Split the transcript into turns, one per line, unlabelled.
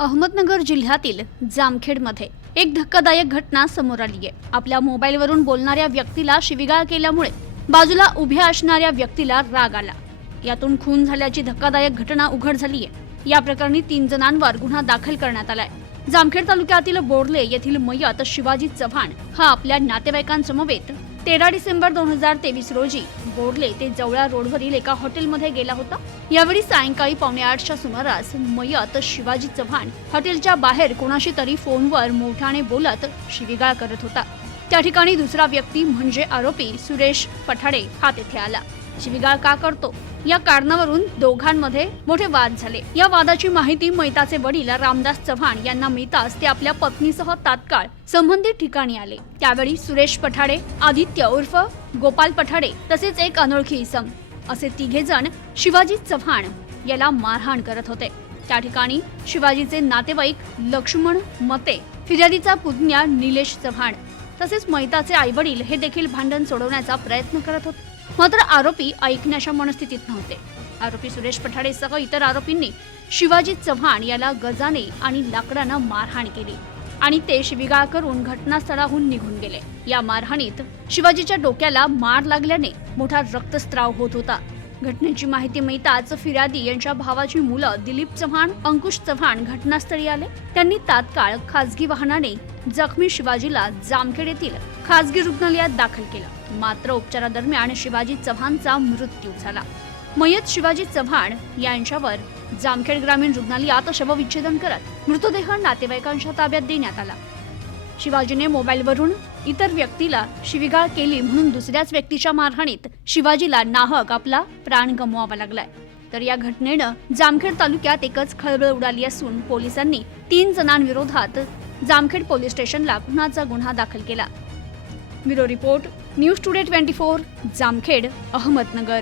अहमदनगर जिल्ह्यातील जामखेडमध्ये एक धक्कादायक घटना समोर आली आहे. आपल्या मोबाईलवरून बोलणाऱ्या व्यक्तीला शिवीगाळ केल्यामुळे बाजूला उभ्या असणाऱ्या व्यक्तीला राग आला. यातून खून झाल्याची धक्कादायक घटना उघड झाली आहे या प्रकरणी तीन जणांवर गुन्हा दाखल करण्यात आलाय. जामखेड तालुक्यातील बोर्ले येथील मयत शिवाजी चव्हाण हा आपल्या नातेवाईकांसमवेत तेरा डिसेंबर दोन हजार तेवीस रोजी बोर्ले ते जवळा रोडवरील एका हॉटेलमध्ये गेला होता. यावेळी सायंकाळी पावणे आठच्या सुमारास मयत शिवाजी चव्हाण हॉटेलच्या बाहेर कोणाशी तरी फोनवर मोठ्याने बोलत शिवीगाळ करत होता. त्या ठिकाणी दुसरा व्यक्ती म्हणजे आरोपी सुरेश पठाडे हा तेथे आला. शिवीगाळ का करतो? या कारणावरून दोघांमध्ये मोठे वाद झाले. या वादाची माहिती मैताचे वडील रामदास चव्हाण यांना मिळताच ते आपल्या पत्नीसह तात्काळ संबंधित ठिकाणी आले. त्यावेळी सुरेश पठाडे आदित्य उर्फ गोपाल पठाडे तसेच एक अनोळखी इसम. असे तिघे जण शिवाजी चव्हाण याला मारहाण करत होते. त्या ठिकाणी शिवाजीचे नातेवाईक लक्ष्मण मते फिर्यादीचा पुतण्या निलेश चव्हाण तसेच मैताचे आईवडील हे देखील भांडण सोडवण्याचा प्रयत्न करत होते. मात्र आरोपी ऐकण्याच्या मनस्थितीत नव्हते. आरोपी सुरेश पठाडेसह इतर आरोपींनी शिवाजी चव्हाण याला गजाने आणि लाकडानं मारहाण केली आणि ते शिविगाळ करून घटनास्थळाहून निघून गेले. या मारहाणीत शिवाजीच्या डोक्याला मार लागल्याने मोठा रक्तस्त्राव होत होता. घटनेची माहिती मिळताच फिर्यादी यांच्या भावाची मुलं दिलीप चव्हाण अंकुश चव्हाण घटनास्थळी आले. त्यांनी तात्काळ खासगी वाहनाने जखमी शिवाजीला जामखेड येथील खासगी रुग्णालयात दाखल केलं. मात्र उपचारादरम्यान शिवाजी चव्हाणचा मृत्यू झाला. मयत शिवाजी चव्हाण यांच्यावर जामखेड ग्रामीण रुग्णालयात शवविच्छेदन करत मृतदेह नातेवाईकांच्या ताब्यात देण्यात आला. शिवाजीने मोबाईलवरून इतर व्यक्तीला शिवीगाळ केली म्हणून दुसऱ्याच व्यक्तीच्या मारहाणीत शिवाजीला नाहक आपला प्राण गमवावा लागलाय. तर या घटनेनं जामखेड तालुक्यात एकच खळबळ उडाली असून पोलिसांनी तीन जणांविरोधात जामखेड पोलीस स्टेशनला खुनाचा गुन्हा दाखल केला. Bureau report news today twenty four Jamkhed Ahmednagar.